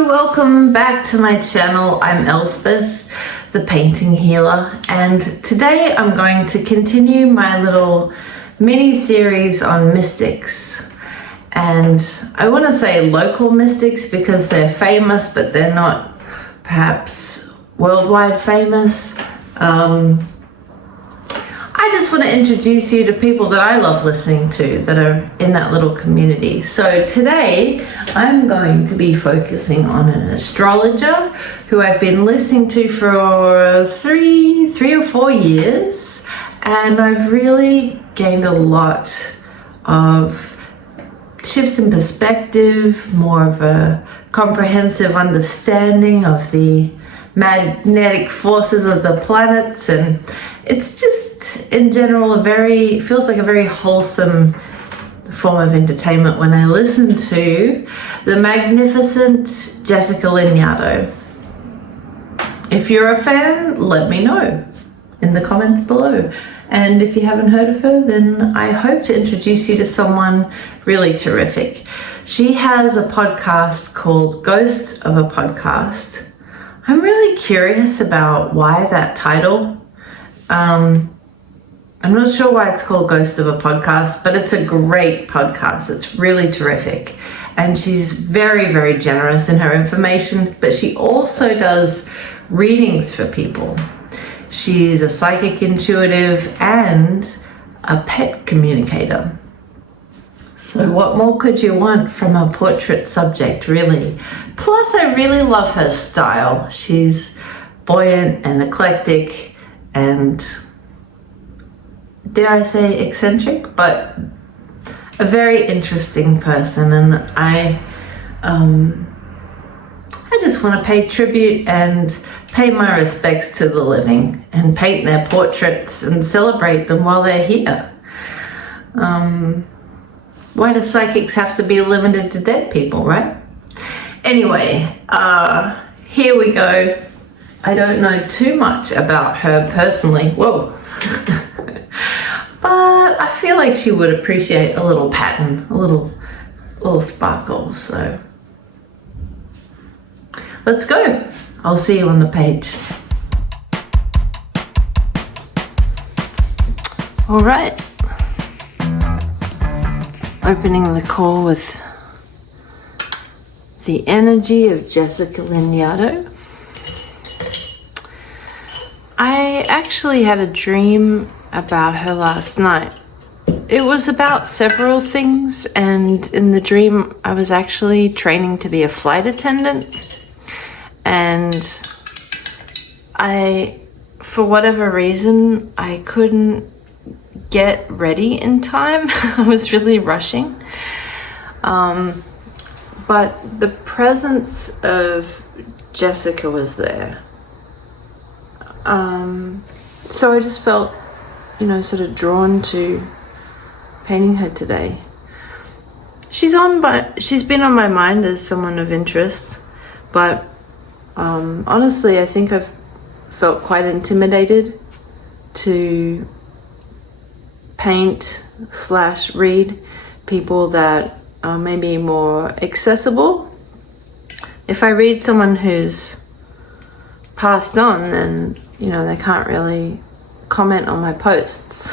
Hello, welcome back to my channel. I'm Elspeth, the painting healer, and today I'm going to continue my little mini series on mystics. And I want to say local mystics because they're famous, but they're not perhaps worldwide famous. I just want to introduce you to people that I love listening to that are in that little community. So today I'm going to be focusing on an astrologer who I've been listening to for three or 4 years, and I've really gained a lot of shifts in perspective, more of a comprehensive understanding of the magnetic forces of the planets, and it's just in general feels like a very wholesome form of entertainment when I listen to the magnificent Jessica Lanyadoo. If you're a fan, let me know in the comments below. And if you haven't heard of her, then I hope to introduce you to someone really terrific. She has a podcast called Ghost of a Podcast. I'm really curious about why that title. I'm not sure why it's called Ghost of a Podcast, but it's a great podcast. It's really terrific. And she's very, very generous in her information, but she also does readings for people. She's a psychic intuitive and a pet communicator. So what more could you want from a portrait subject, really? Plus, I really love her style. She's buoyant and eclectic and, dare I say, eccentric, but a very interesting person. And I just want to pay tribute and pay my respects to the living and paint their portraits and celebrate them while they're here. Why do psychics have to be limited to dead people, right? Anyway, here we go. I don't know too much about her personally. Whoa. But I feel like she would appreciate a little pattern, a little sparkle. So let's go. I'll see you on the page. All right. Opening the call with the energy of Jessica Lanyadoo. I actually had a dream about her last night. It was about several things, and in the dream I was actually training to be a flight attendant, and for whatever reason, I couldn't get ready in time. I was really rushing. But the presence of Jessica was there. So I just felt, sort of drawn to painting her today. She's been on my mind as someone of interest, but honestly, I think I've felt quite intimidated to paint / read people that are maybe more accessible. If I read someone who's passed on, then they can't really comment on my posts.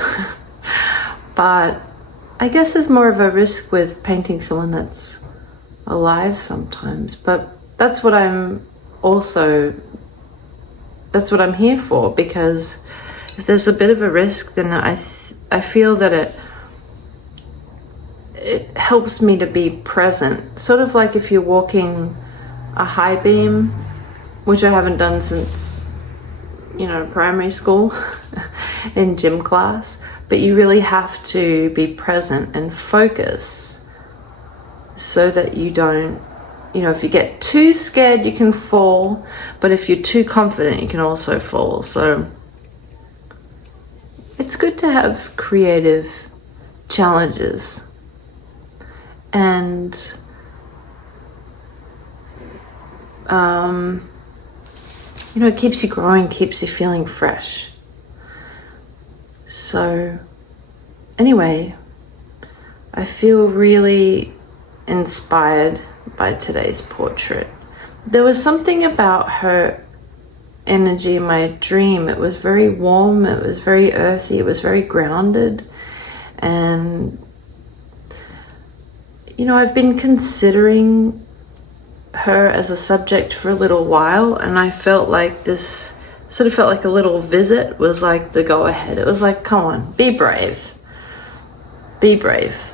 But I guess there's more of a risk with painting someone that's alive sometimes. But that's what I'm here for, because if there's a bit of a risk, then I feel that it helps me to be present. Sort of like if you're walking a high beam, which I haven't done since primary school in gym class, but you really have to be present and focus so that you don't, if you get too scared, you can fall, but if you're too confident, you can also fall. So it's good to have creative challenges, and it keeps you growing, keeps you feeling fresh. So anyway, I feel really inspired by today's portrait. there was something about her energy in my dream. It was very warm, it was very earthy, it was very grounded. And you know, I've been considering her as a subject for a little while, and I felt like this sort of felt like a little visit was like the go ahead. It was like, come on, be brave. Be brave.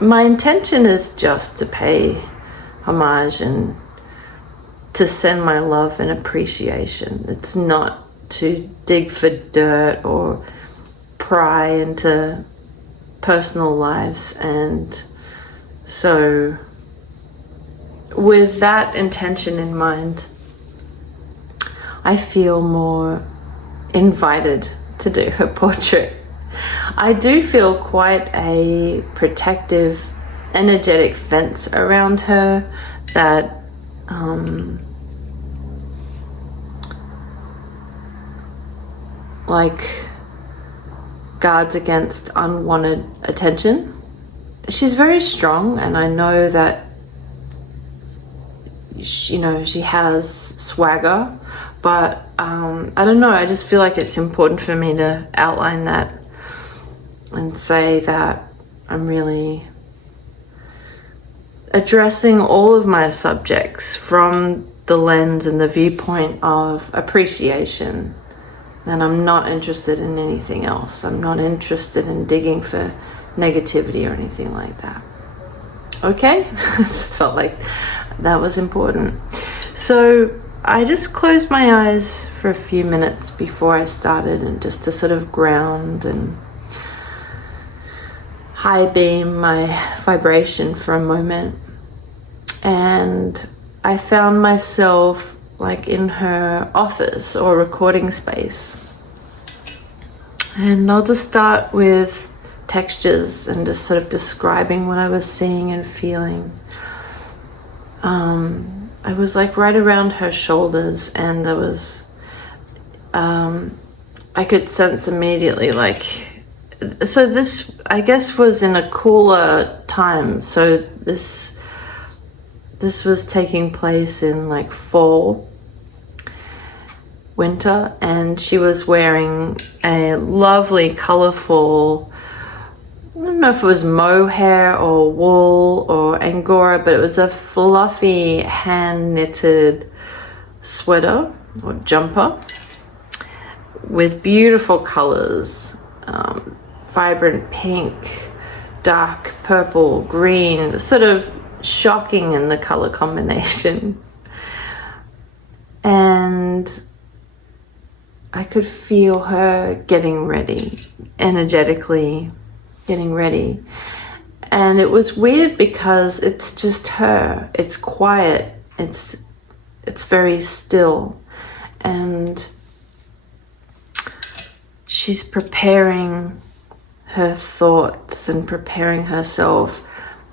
My intention is just to pay homage and to send my love and appreciation. It's not to dig for dirt or pry into personal lives. And so with that intention in mind, I feel more invited to do her portrait. I do feel quite a protective, energetic fence around her that like guards against unwanted attention. She's very strong, and I know that she has swagger, but I don't know, I just feel like it's important for me to outline that and say that I'm really addressing all of my subjects from the lens and the viewpoint of appreciation. And I'm not interested in anything else. I'm not interested in digging for negativity or anything like that. Okay? I just felt like that was important. So I just closed my eyes for a few minutes before I started, and just to sort of ground and high beam my vibration for a moment. And I found myself like in her office or recording space. And I'll just start with textures and just sort of describing what I was seeing and feeling. I was like right around her shoulders, and there was, I could sense immediately like, so this I guess was in a cooler time. So this was taking place in like fall, winter, and she was wearing a lovely, colorful, I don't know if it was mohair or wool or angora, but it was a fluffy hand knitted sweater or jumper with beautiful colors, vibrant pink, dark purple, green, sort of shocking in the color combination. And I could feel her getting ready, energetically getting ready. And it was weird because it's just her. It's quiet. It's very still. And she's preparing her thoughts and preparing herself,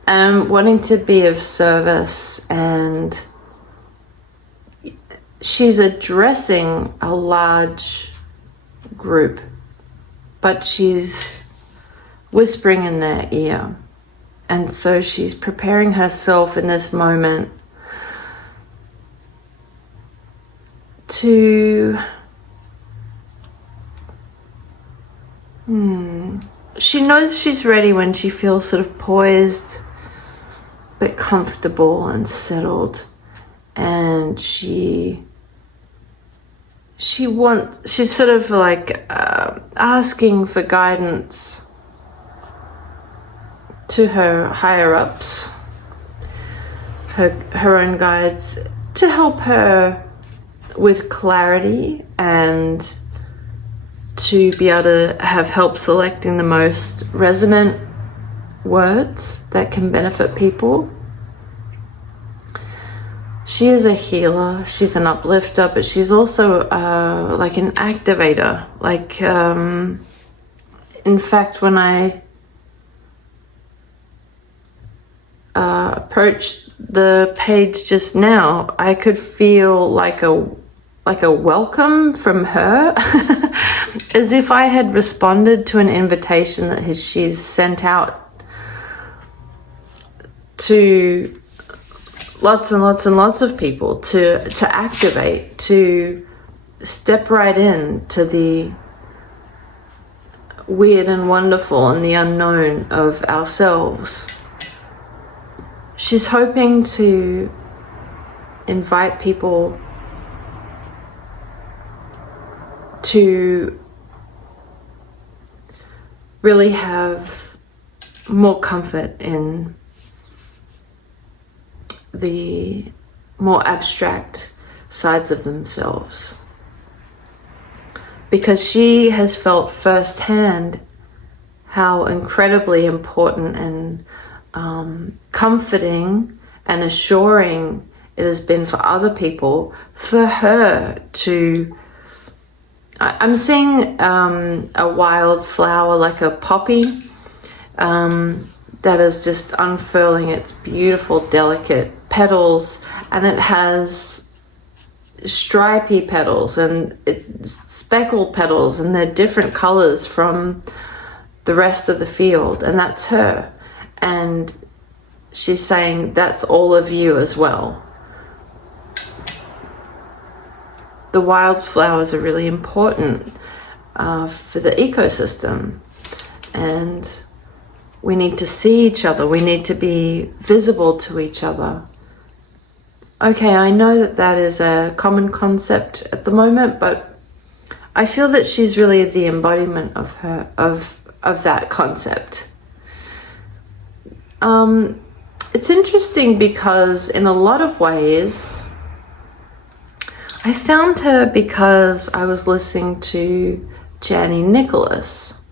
and wanting to be of service. And she's addressing a large group, but she's whispering in their ear. And so she's preparing herself in this moment to she knows she's ready when she feels sort of poised but comfortable and settled. And she's sort of like asking for guidance to her higher ups, her own guides, to help her with clarity and to be able to have help selecting the most resonant words that can benefit people. She is a healer, she's an uplifter, but she's also like an activator. Like, in fact, when I approached the page just now, I could feel like a welcome from her, as if I had responded to an invitation that she's sent out to lots and lots and lots of people to activate, to step right in to the weird and wonderful and the unknown of ourselves. She's hoping to invite people to really have more comfort in the more abstract sides of themselves, because she has felt firsthand how incredibly important and comforting and assuring it has been for other people, for her to, I'm seeing a wild flower, like a poppy, that is just unfurling its beautiful, delicate petals, and it has stripy petals and speckled petals, and they're different colors from the rest of the field, and that's her. And she's saying that's all of you as well. The wildflowers are really important for the ecosystem, and we need to see each other. We need to be visible to each other. Okay, I know that that is a common concept at the moment, but I feel that she's really the embodiment of her, of that concept. It's interesting because in a lot of ways, I found her because I was listening to Jani Nicholas,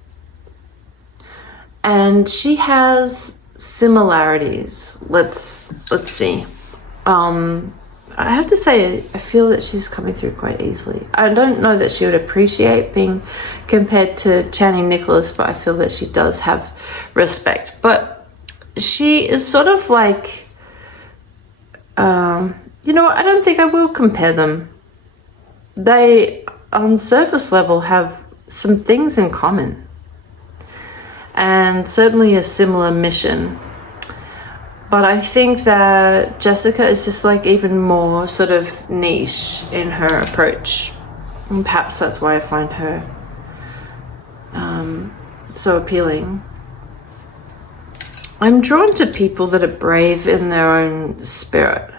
and she has similarities. Let's see. I have to say, I feel that she's coming through quite easily. I don't know that she would appreciate being compared to Jani Nicholas, but I feel that she does have respect. But she is sort of like, you know what, I don't think I will compare them. They, on surface level, have some things in common, and certainly a similar mission. But I think that Jessica is just like even more sort of niche in her approach. And perhaps that's why I find her so appealing. I'm drawn to people that are brave in their own spirit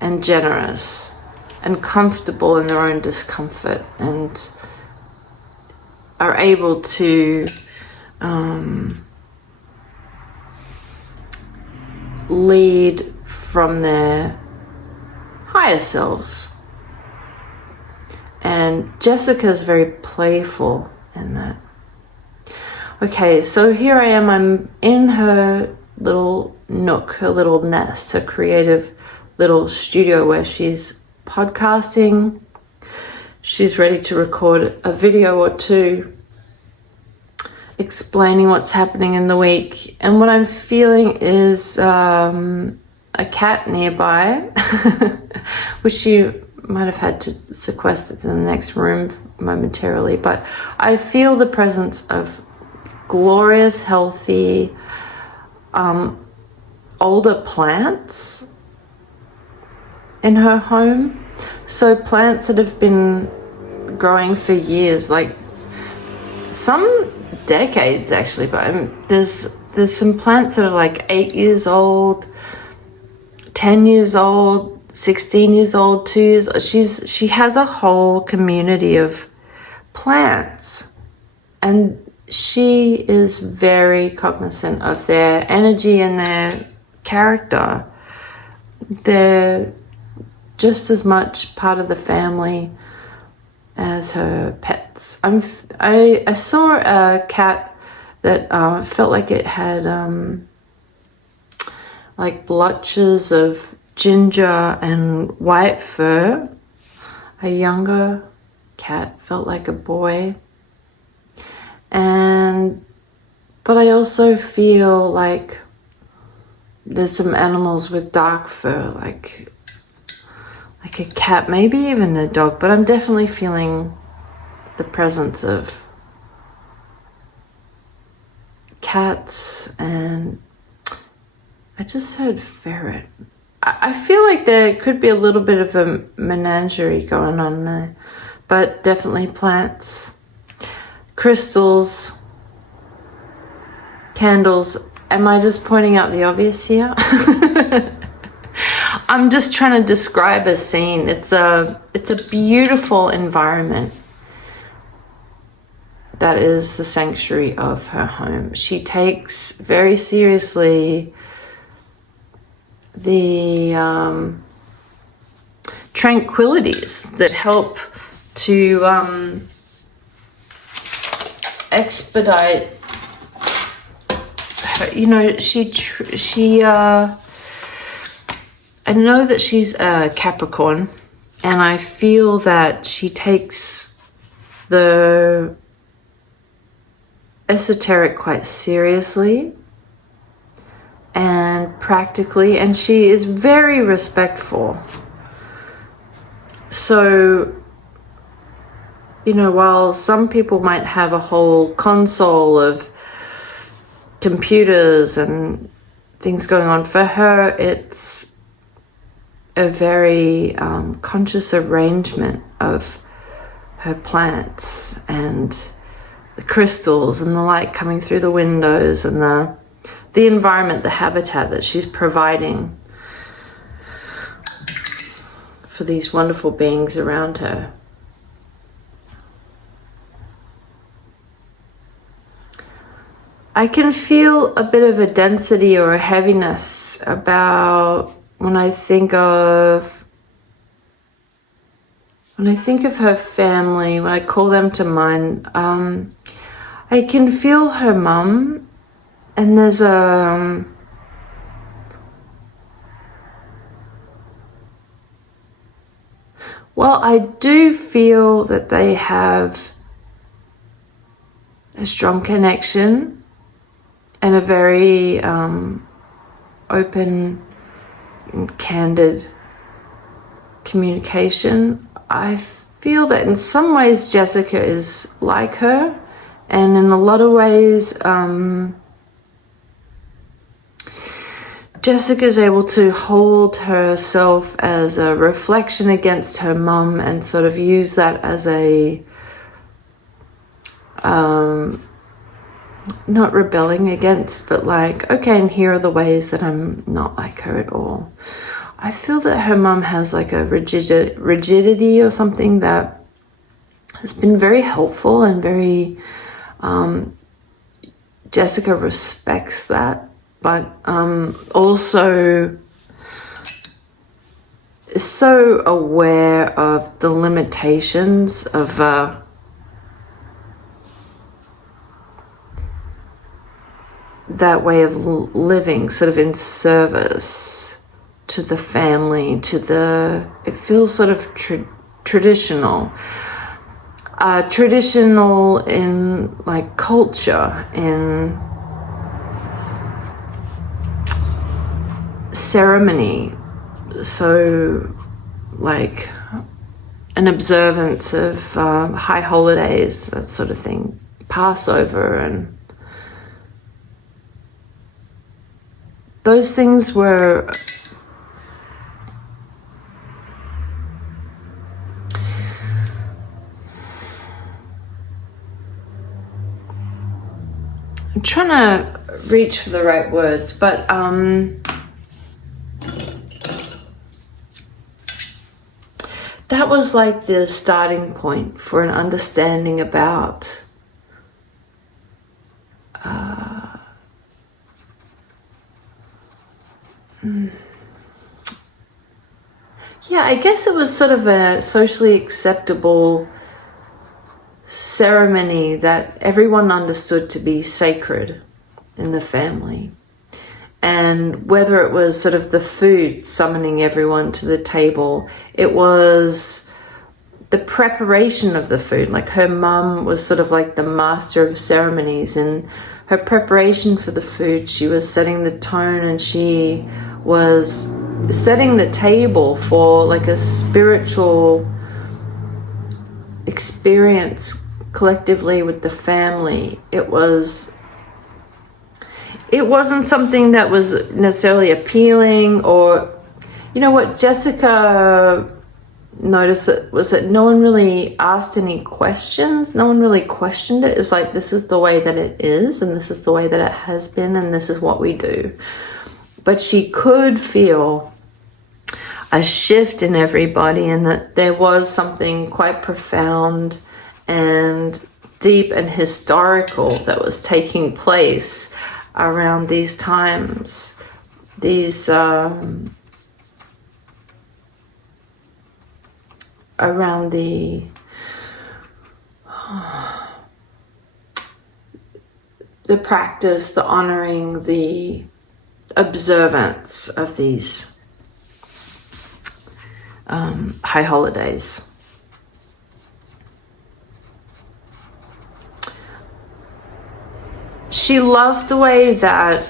and generous and comfortable in their own discomfort and are able to lead from their higher selves. And Jessica's very playful in that. Okay, so here I am, I'm in her little nook, her little nest, her creative little studio where she's podcasting. She's ready to record a video or two explaining what's happening in the week. And what I'm feeling is a cat nearby, which you might have had to sequester to the next room momentarily, but I feel the presence of glorious, healthy, older plants in her home. So plants that have been growing for years, like some decades actually, but there's some plants that are like 8 years old, 10 years old, 16 years old, 2 years old. She has a whole community of plants, and she is very cognizant of their energy and their character. They're just as much part of the family as her pets. I saw a cat that felt like it had like blotches of ginger and white fur. A younger cat felt like a boy. But I also feel like there's some animals with dark fur, like a cat, maybe even a dog, but I'm definitely feeling the presence of cats, and I just heard ferret. I feel like there could be a little bit of a menagerie going on there, but definitely plants, crystals, candles. Am I just pointing out the obvious here? I'm just trying to describe a scene. It's a beautiful environment that is the sanctuary of her home. She takes very seriously the tranquilities that help to expedite her. You know, I know that she's a Capricorn, and I feel that she takes the esoteric quite seriously and practically, and she is very respectful. So, you know, while some people might have a whole console of computers and things going on, for her it's a very conscious arrangement of her plants and the crystals and the light coming through the windows and the environment, the habitat that she's providing for these wonderful beings around her. I can feel a bit of a density or a heaviness about when I think of her family, when I call them to mind. I can feel her mum, and there's a well, I do feel that they have a strong connection and a very open and candid communication. I feel that in some ways Jessica is like her, and in a lot of ways Jessica is able to hold herself as a reflection against her mum and sort of use that as a not rebelling against, but like, okay, and here are the ways that I'm not like her at all. I feel that her mum has like a rigidity or something that has been very helpful and very Jessica respects that, but also is so aware of the limitations of that way of living, sort of in service to the family, to the, it feels sort of traditional. Traditional in like culture, in ceremony, so like an observance of high holidays, that sort of thing, Passover, and those things were I'm trying to reach for the right words, but that was like the starting point for an understanding about yeah, I guess it was sort of a socially acceptable ceremony that everyone understood to be sacred in the family. And whether it was sort of the food summoning everyone to the table, it was the preparation of the food. Like her mum was sort of like the master of ceremonies, and her preparation for the food, she was setting the tone, and she was setting the table for like a spiritual experience collectively with the family. It wasn't something that was necessarily appealing, or You know what Jessica noticed was that no one really asked any questions. No one really questioned it. It was like, this is the way that it is, and this is the way that it has been, and this is what we do. But she could feel a shift in everybody, and that there was something quite profound and deep and historical that was taking place around these times. These around the practice, the honoring, the observance of these high holidays. She loved the way that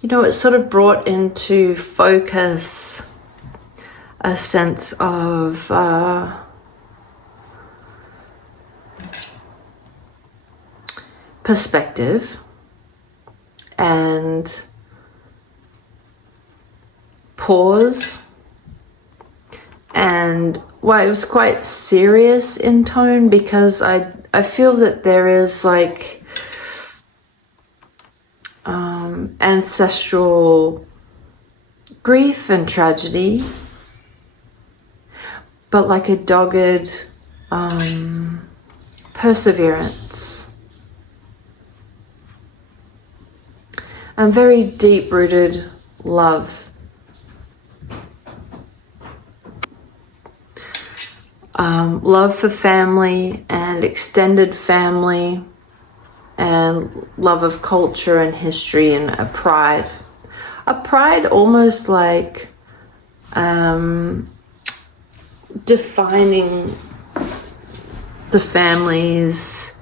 you know, it sort of brought into focus a sense of perspective and pause, and well, it was quite serious in tone, because I feel that there is like ancestral grief and tragedy, but like a dogged perseverance and very deep-rooted love. Love for family and extended family, and love of culture and history, and a pride almost like defining the family's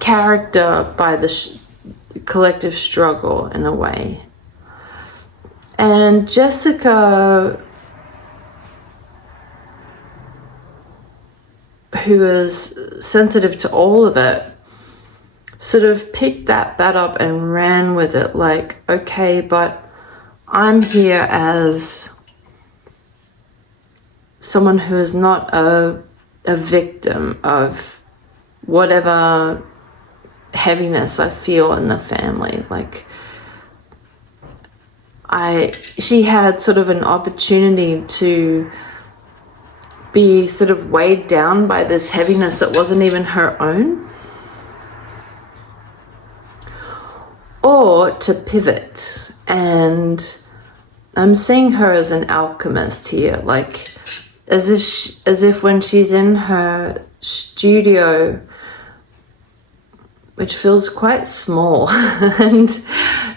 character by the collective struggle in a way. And Jessica, who is sensitive to all of it, sort of picked that up and ran with it, like, okay, but I'm here as someone who is not a victim of whatever heaviness I feel in the family. Like, she had sort of an opportunity to be sort of weighed down by this heaviness that wasn't even her own, or to pivot. And I'm seeing her as an alchemist here, like as if when she's in her studio, which feels quite small and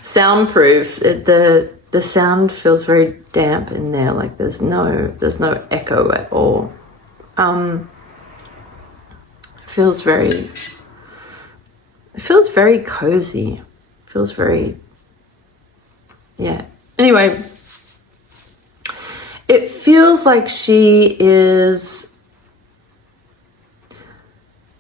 soundproof, the sound feels very damp in there, like there's no echo at all. It feels very cozy. Feels very, yeah. Anyway, it feels like she is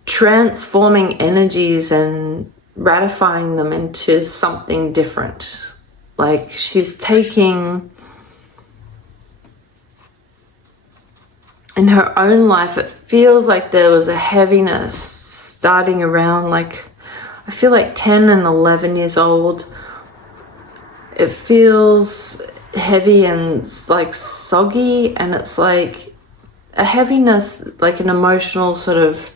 transforming energies and ratifying them into something different. Like, she's taking, in her own life, it feels like there was a heaviness starting around, like, I feel like 10 and 11 years old. It feels heavy and like soggy, and it's like a heaviness, like an emotional sort of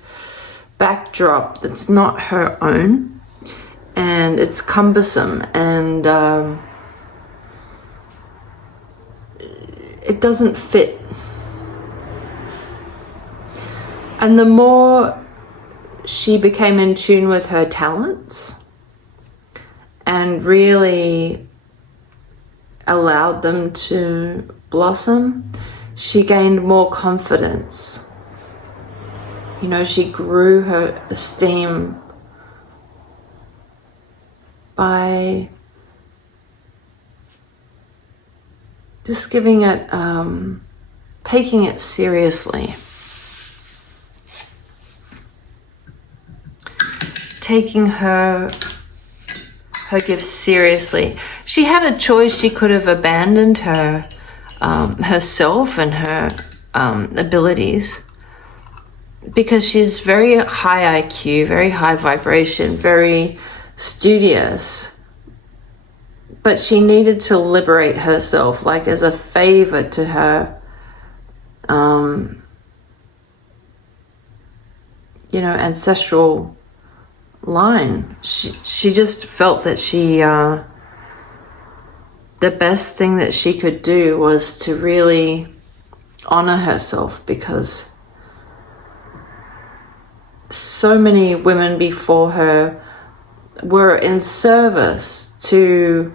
backdrop that's not her own, and it's cumbersome, and it doesn't fit. And the more she became in tune with her talents and really allowed them to blossom, she gained more confidence. You know, she grew her esteem by just giving it, taking it seriously. Taking her her gifts seriously. She had a choice. She could have abandoned her herself and her abilities, because she's very high IQ, very high vibration, very studious. But she needed to liberate herself, like as a favor to her, you know, ancestral line. She just felt that the best thing that she could do was to really honor herself, because so many women before her were in service to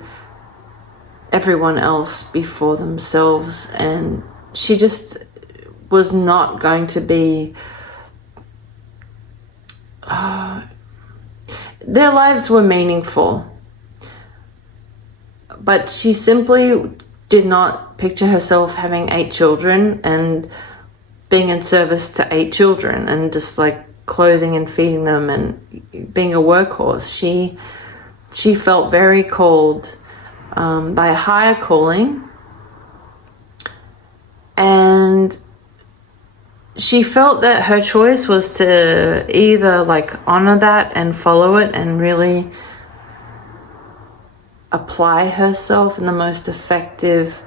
everyone else before themselves, and she just was not going to be their lives were meaningful, but she simply did not picture herself having 8 children and being in service to 8 children and just like clothing and feeding them and being a workhorse. She felt very called by a higher calling, and she felt that her choice was to either like honor that and follow it and really apply herself in the most effective,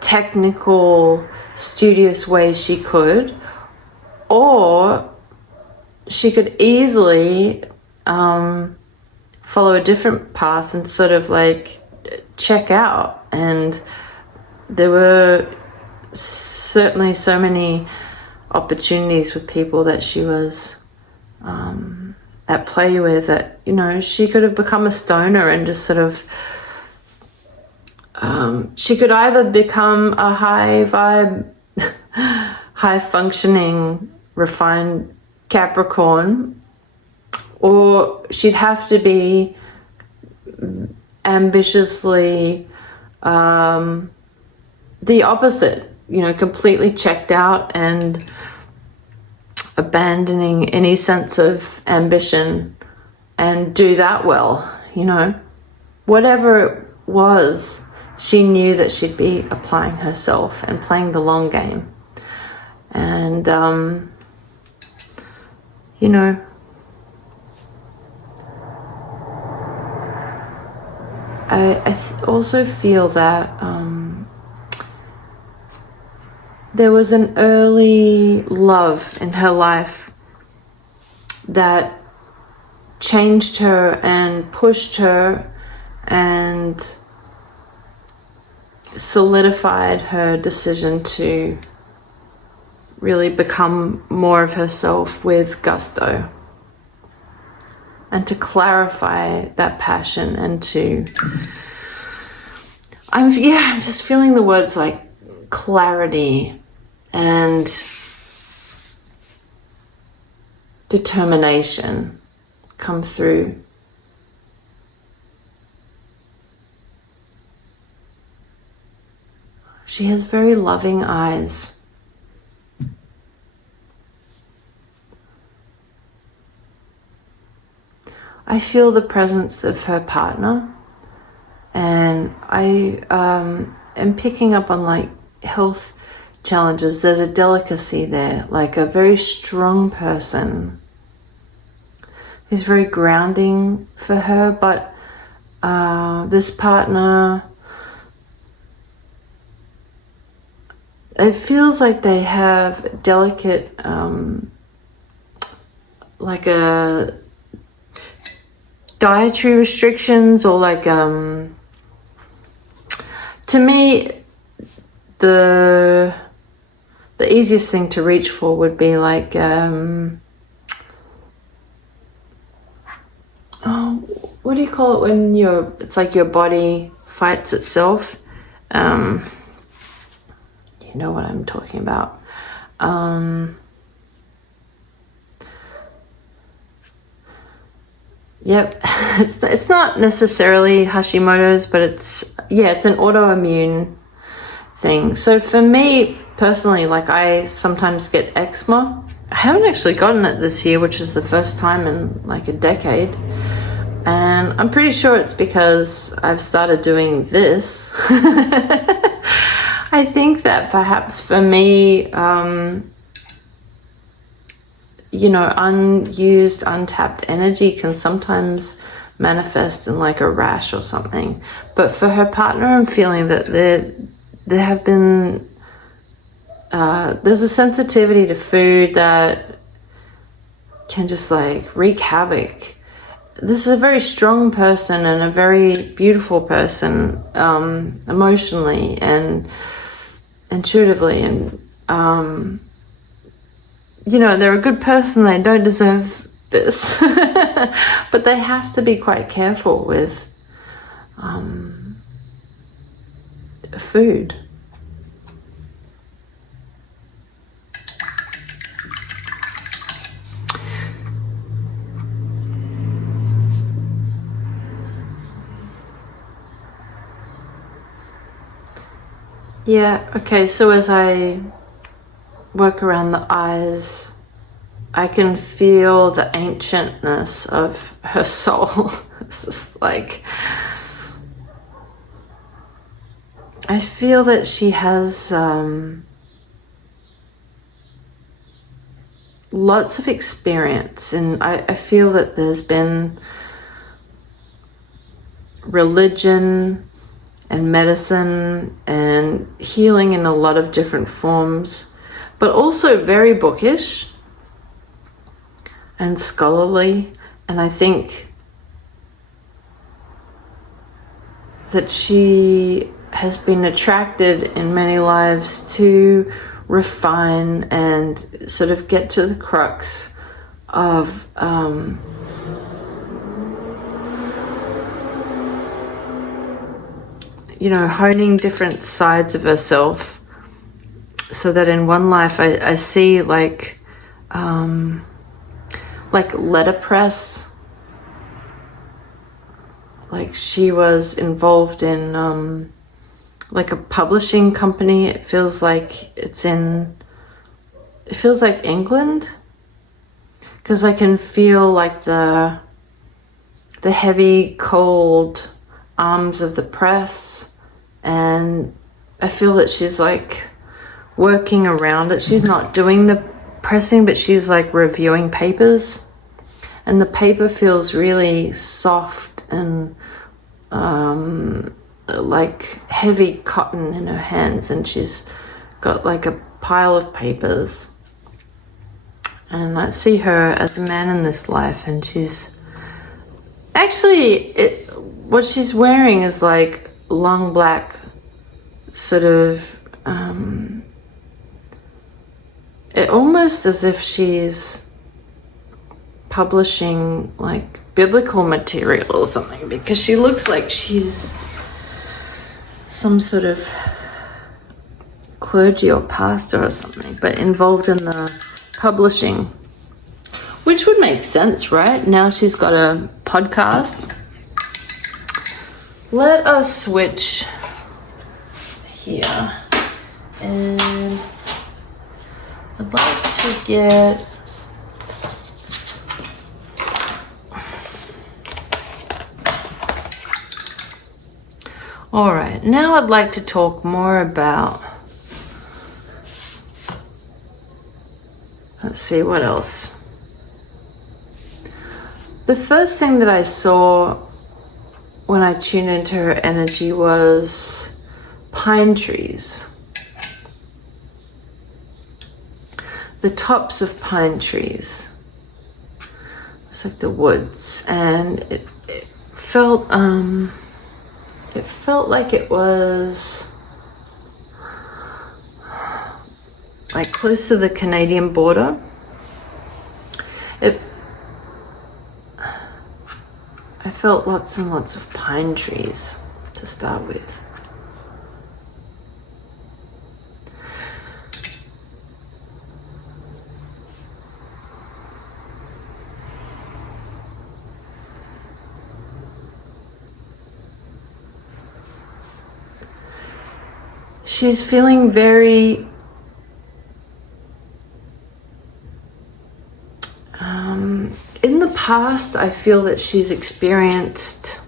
technical, studious way she could, or she could easily follow a different path and sort of like check out. And there were certainly so many opportunities with people that she was at play with, that, you know, she could have become a stoner and just sort of she could either become a high vibe, high functioning, refined Capricorn, or she'd have to be ambitiously the opposite, you know, completely checked out and abandoning any sense of ambition and do that well, you know. Whatever it was, she knew that she'd be applying herself and playing the long game. And, you know, I also feel that there was an early love in her life that changed her and pushed her and solidified her decision to really become more of herself with gusto, and to clarify that passion, and to I'm just feeling the words like clarity and determination come through. She has very loving eyes. I feel the presence of her partner, and I am picking up on like health challenges. There's a delicacy there, like a very strong person who's very grounding for her, but this partner, it feels like they have delicate, like a dietary restrictions, or like to me the easiest thing to reach for would be like what do you call it when it's like your body fights itself, you know what I'm talking about. Yep, it's not necessarily Hashimoto's, but it's an autoimmune thing. So for me personally, like I sometimes get eczema. I haven't actually gotten it this year, which is the first time in like a decade. And I'm pretty sure it's because I've started doing this. I think that perhaps for me, you know, unused, untapped energy can sometimes manifest in like a rash or something. But for her partner, I'm feeling that there have been, there's a sensitivity to food that can just like wreak havoc. This is a very strong person and a very beautiful person, emotionally and intuitively, and you know, they're a good person. They don't deserve this, but they have to be quite careful with food. Yeah, okay, so as I work around the eyes, I can feel the ancientness of her soul. It's just like, I feel that she has lots of experience, and I feel that there's been religion and medicine and healing in a lot of different forms, but also very bookish and scholarly. And I think that she has been attracted in many lives to refine and sort of get to the crux of you know, honing different sides of herself, so that in one life I see like letterpress. Like she was involved in like a publishing company. It feels like England, because I can feel like the heavy, cold arms of the press, and I feel that she's like working around it. She's not doing the pressing, but she's like reviewing papers, and the paper feels really soft and like heavy cotton in her hands, and she's got like a pile of papers. And I see her as a man in this life, and she's actually, what she's wearing is like long black sort of it almost as if she's publishing like biblical material or something, because she looks like she's some sort of clergy or pastor or something, but involved in the publishing, which would make sense, right? Now she's got a podcast. Let us switch here, and I'd like to get all right, now I'd like to talk more about, let's see, what else? The first thing that I saw when I tuned into her energy was pine trees. The tops of pine trees. It's like the woods, and it felt like it was like close to the Canadian border. I felt lots and lots of pine trees to start with. She's feeling very in the past, I feel that she's experienced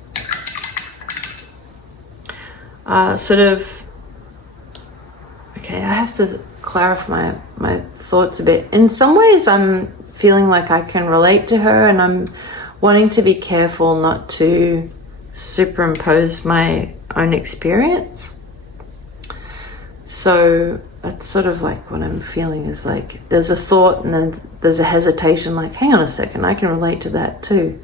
sort of, okay, I have to clarify my thoughts a bit. In some ways, I'm feeling like I can relate to her, and I'm wanting to be careful not to superimpose my own experience. So that's sort of like what I'm feeling is like there's a thought and then there's a hesitation, like, hang on a second, I can relate to that too.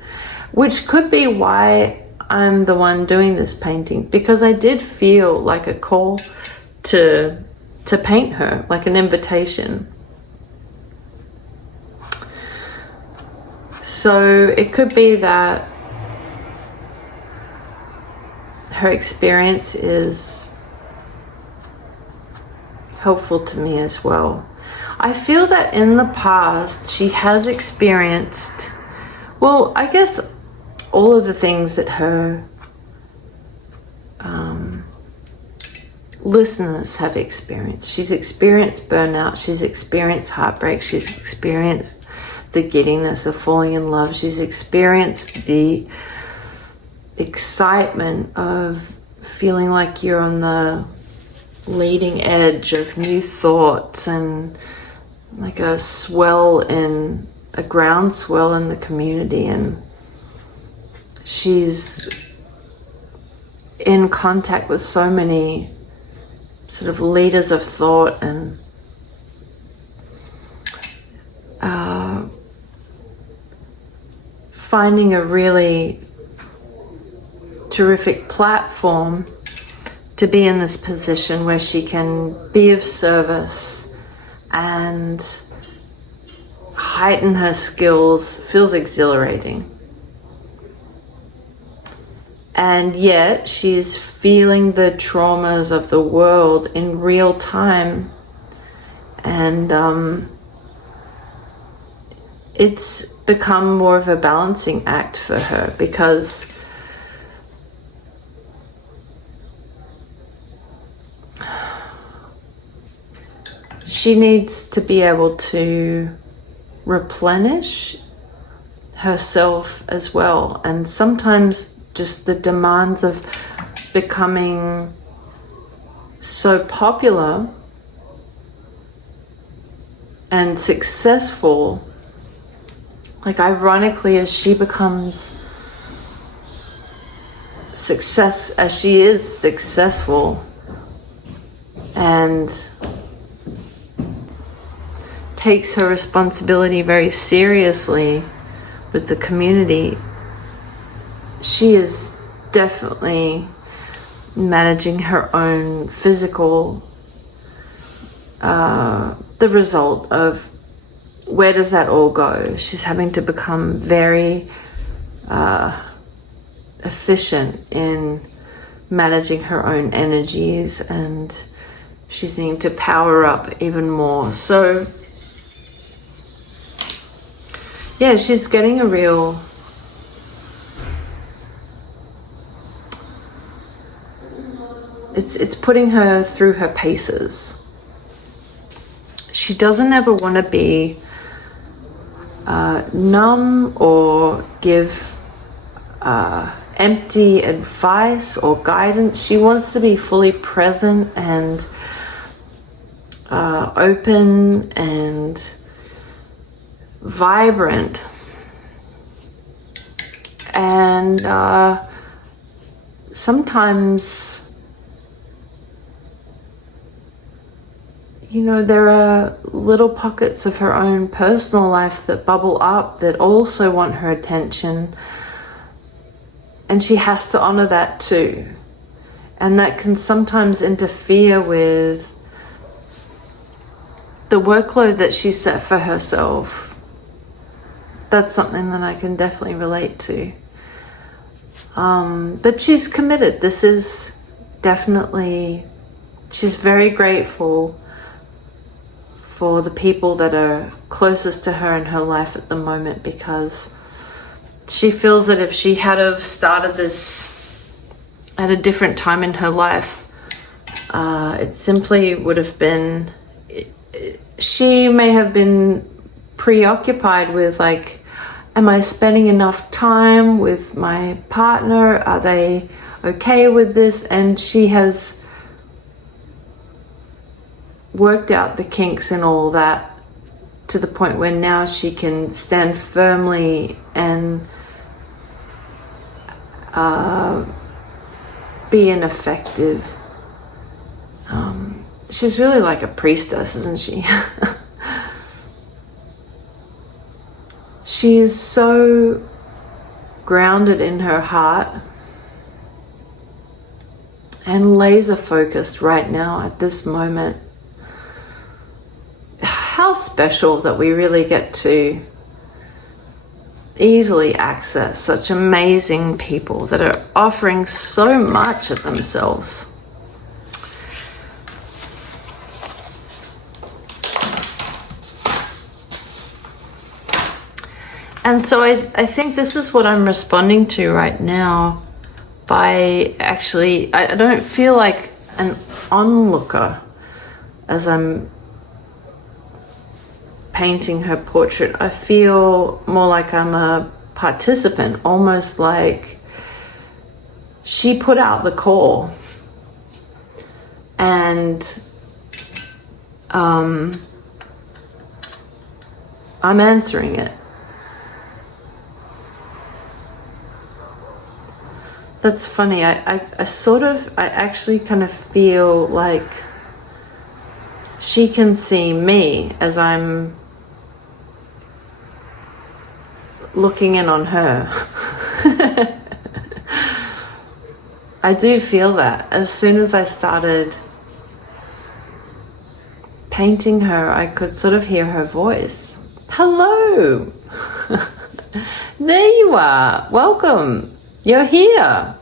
Which could be why I'm the one doing this painting, because I did feel like a call to paint her, like an invitation. So it could be that her experience is helpful to me as well. I feel that in the past she has experienced, well, I guess all of the things that her listeners have experienced. She's experienced burnout, she's experienced heartbreak, she's experienced the giddiness of falling in love, she's experienced the excitement of feeling like you're on the leading edge of new thoughts and like a groundswell in the community, and she's in contact with so many sort of leaders of thought and finding a really terrific platform to be in this position where she can be of service and heighten her skills feels exhilarating. And yet she's feeling the traumas of the world in real time, and it's become more of a balancing act for her, because she needs to be able to replenish herself as well. And sometimes just the demands of becoming so popular and successful, like ironically, as she becomes successful and takes her responsibility very seriously with the community, she is definitely managing her own physical, the result of where does that all go? She's having to become very efficient in managing her own energies, and she's needing to power up even more. So yeah, she's getting a real it's putting her through her paces. She doesn't ever want to be numb or give empty advice or guidance. She wants to be fully present and open and vibrant, and sometimes, you know, there are little pockets of her own personal life that bubble up that also want her attention, and she has to honor that too. And that can sometimes interfere with the workload that she set for herself. That's something that I can definitely relate to. But she's committed. This is definitely, she's very grateful for the people that are closest to her in her life at the moment, because she feels that if she had have started this at a different time in her life, it simply would have been, she may have been preoccupied with like Am I spending enough time with my partner? Are they okay with this? And she has worked out the kinks and all that to the point where now she can stand firmly and be an effective. She's really like a priestess, isn't she? She is so grounded in her heart and laser focused right now at this moment. How special that we really get to easily access such amazing people that are offering so much of themselves. And so I think this is what I'm responding to right now by actually, I don't feel like an onlooker as I'm painting her portrait. I feel more like I'm a participant, almost like she put out the call and I'm answering it. That's funny. I actually kind of feel like she can see me as I'm looking in on her. I do feel that. As soon as I started painting her, I could sort of hear her voice. Hello! There you are. Welcome. You're here.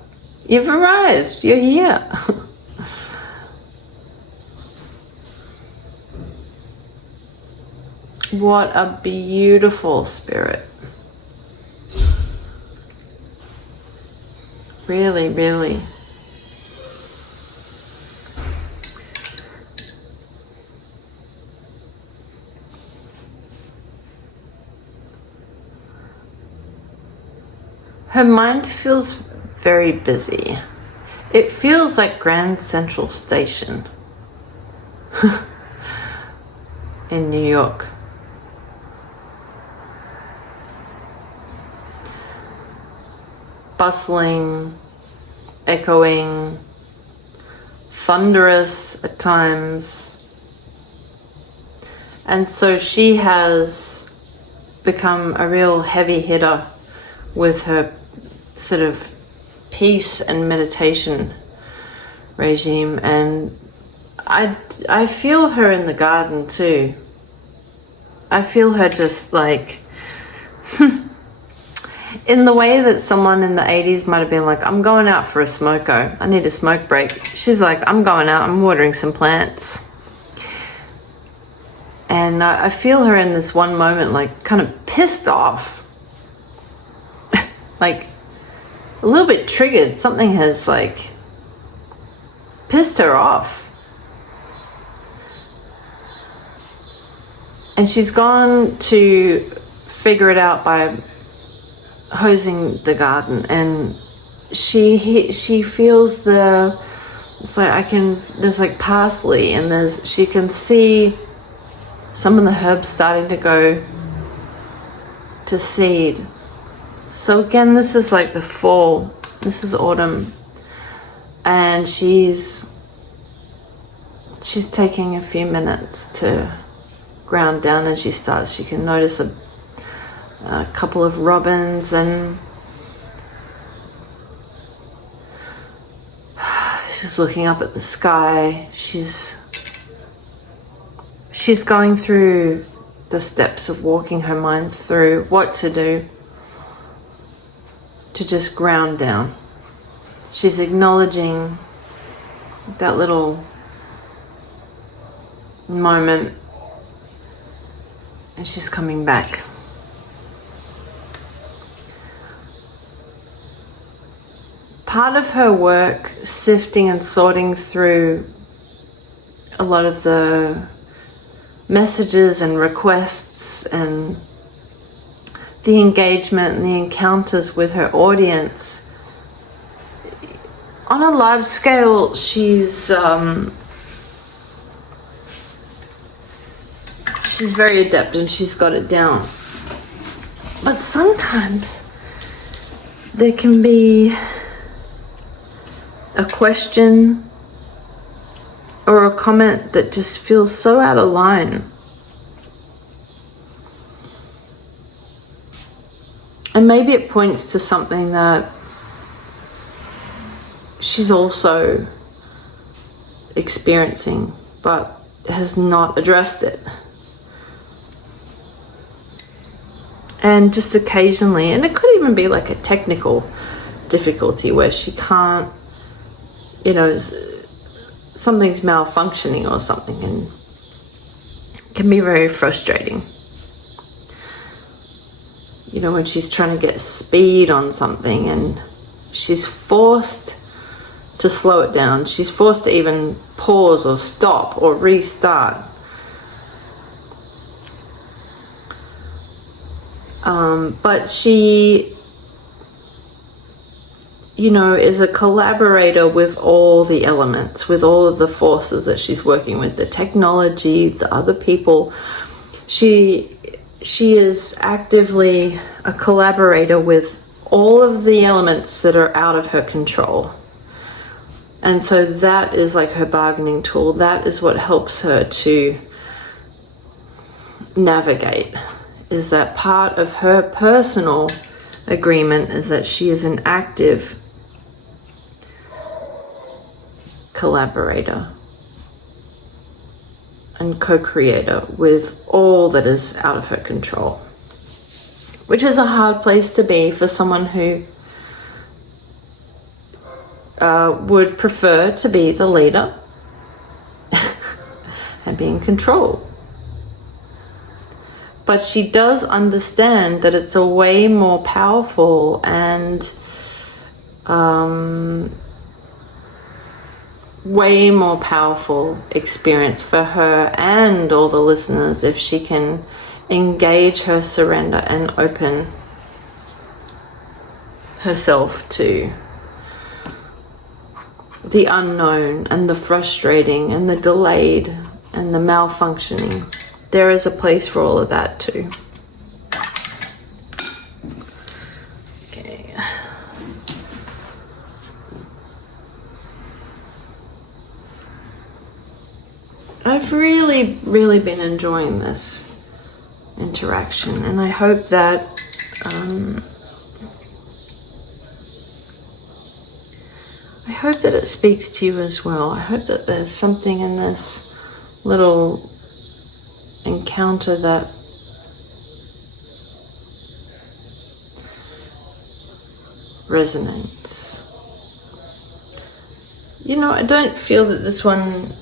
You've arrived. You're here. What a beautiful spirit. Really, really. Her mind feels very busy. It feels like Grand Central Station in New York. Bustling, echoing, thunderous at times. And so she has become a real heavy hitter with her sort of peace and meditation regime. And I feel her in the garden too. I feel her just like in the way that someone in the 80s might have been like, I'm going out for a smoko. I need a smoke break. She's like, I'm going out, I'm watering some plants. And I feel her in this one moment, like kind of pissed off. Like a little bit triggered. Something has like pissed her off. And she's gone to figure it out by hosing the garden, and she feels it's like there's like parsley, and she can see some of the herbs starting to go to seed. So again, this is like the fall, this is autumn, and she's taking a few minutes to ground down, and she can notice a couple of robins, and she's looking up at the sky. She's going through the steps of walking her mind through what to do to just ground down. She's acknowledging that little moment, and she's coming back. Part of her work, sifting and sorting through a lot of the messages and requests and the engagement and the encounters with her audience, on a large scale, she's very adept and she's got it down. But sometimes there can be a question or a comment that just feels so out of line. And maybe it points to something that she's also experiencing, but has not addressed it. And just occasionally, and it could even be like a technical difficulty where she can't, you know, something's malfunctioning or something, and it can be very frustrating. You know, when she's trying to get speed on something and she's forced to slow it down. She's forced to even pause or stop or restart. But she, you know, is a collaborator with all the elements, with all of the forces that she's working with, the technology, the other people. She is actively a collaborator with all of the elements that are out of her control. And so that is like her bargaining tool. That is what helps her to navigate, is that part of her personal agreement is that she is an active collaborator and co-creator with all that is out of her control, which is a hard place to be for someone who would prefer to be the leader and be in control. But she does understand that it's a way more powerful and way more powerful experience for her and all the listeners if she can engage her surrender and open herself to the unknown and the frustrating and the delayed and the malfunctioning. There is a place for all of that too. Okay. I've really been enjoying this interaction, and I hope that it speaks to you as well. I hope that there's something in this little encounter that resonates. You know, I don't feel that this one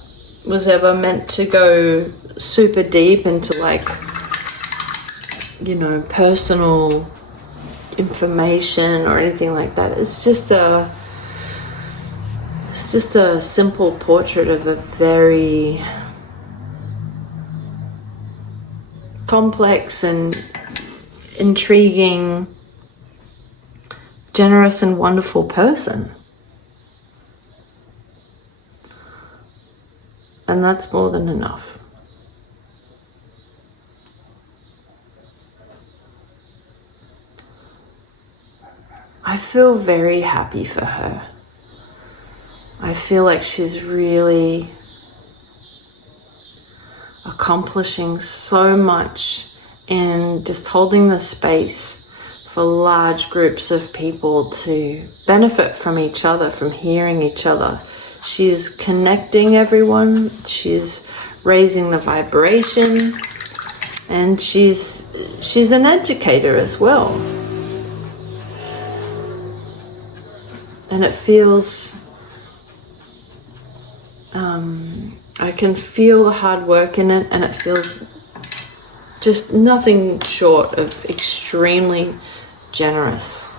was ever meant to go super deep into, like, you know, personal information or anything like that. It's just a simple portrait of a very complex and intriguing, generous and wonderful person. And that's more than enough. I feel very happy for her. I feel like she's really accomplishing so much in just holding the space for large groups of people to benefit from each other, from hearing each other. She's connecting everyone, she's raising the vibration, and she's an educator as well. And it feels, I can feel the hard work in it, and it feels just nothing short of extremely generous.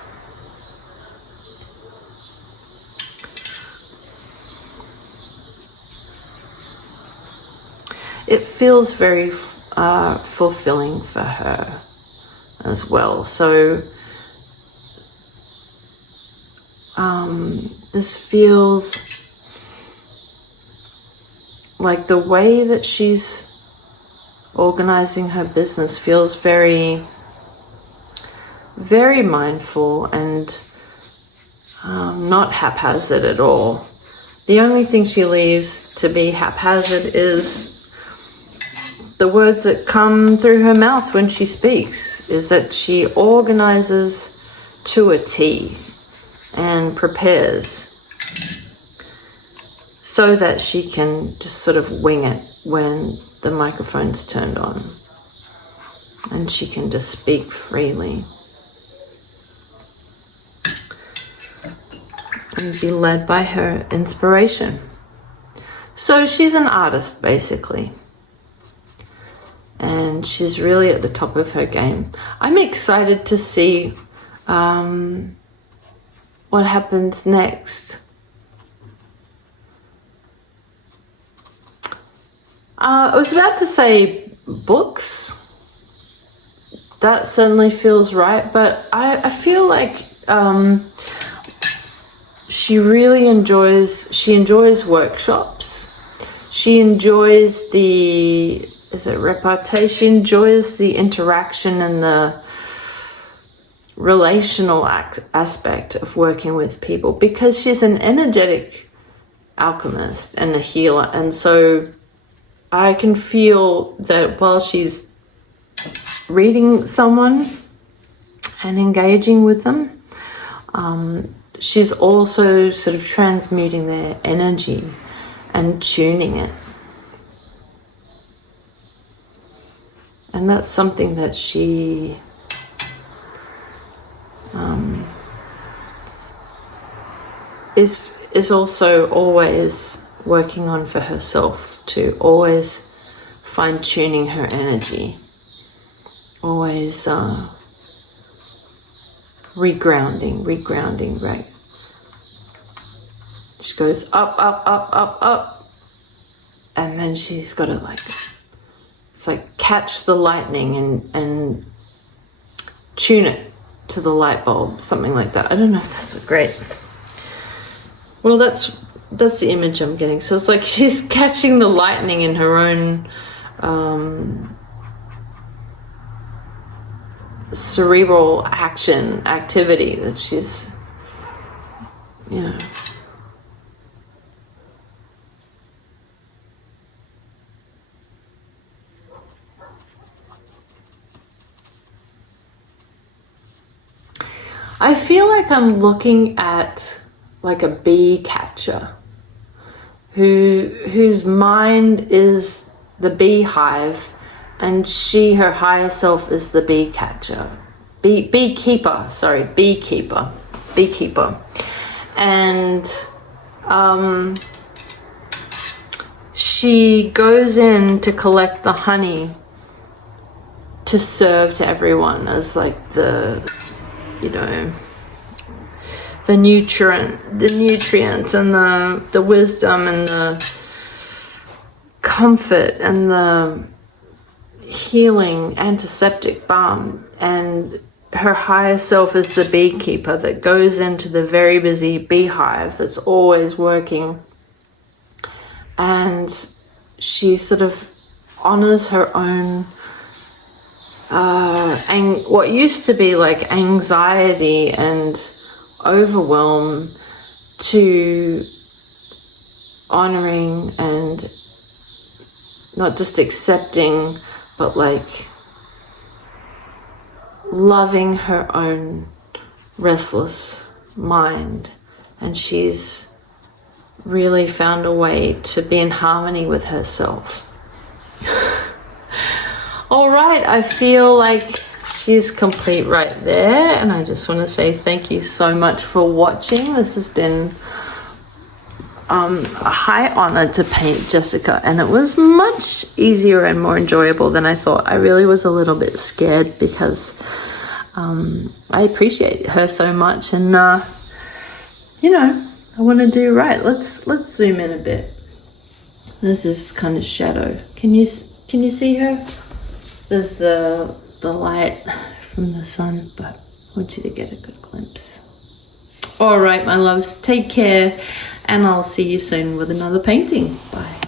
It feels very fulfilling for her as well. So this feels like the way that she's organizing her business feels very, very mindful and not haphazard at all. The only thing she leaves to be haphazard is the words that come through her mouth when she speaks, is that she organizes to a T and prepares so that she can just sort of wing it when the microphone's turned on, and she can just speak freely and be led by her inspiration. So she's an artist, basically, and she's really at the top of her game. I'm excited to see what happens next. I was about to say books. That certainly feels right, but I feel like she really enjoys workshops. She enjoys the, is it repartee? She enjoys the interaction and the relational aspect of working with people, because she's an energetic alchemist and a healer. And so I can feel that while she's reading someone and engaging with them, she's also sort of transmuting their energy and tuning it. And that's something that she is also always working on for herself, to always fine-tuning her energy, always regrounding, right? She goes up, and then she's got to it's like catch the lightning and tune it to the light bulb, something like that. I don't know if that's a great... Well, that's the image I'm getting. So it's like she's catching the lightning in her own cerebral activity that she's, you know. I feel like I'm looking at like a bee catcher whose mind is the beehive, and her higher self is the bee catcher, beekeeper, and she goes in to collect the honey to serve to everyone as like the, you know, the nutrients and the wisdom and the comfort and the healing antiseptic balm. And her higher self is the beekeeper that goes into the very busy beehive that's always working, and she sort of honors her own what used to be like anxiety and overwhelm, to honoring and not just accepting, but like loving her own restless mind. And she's really found a way to be in harmony with herself. All right, I feel like she's complete right there, and I just want to say thank you so much for watching. This has been a high honor to paint Jessica, and it was much easier and more enjoyable than I thought. I really was a little bit scared because I appreciate her so much, and you know, I want to do right. Let's zoom in a bit. There's this kind of shadow. Can you see her? There's the light from the sun, but I want you to get a good glimpse. All right, my loves, take care, and I'll see you soon with another painting. Bye.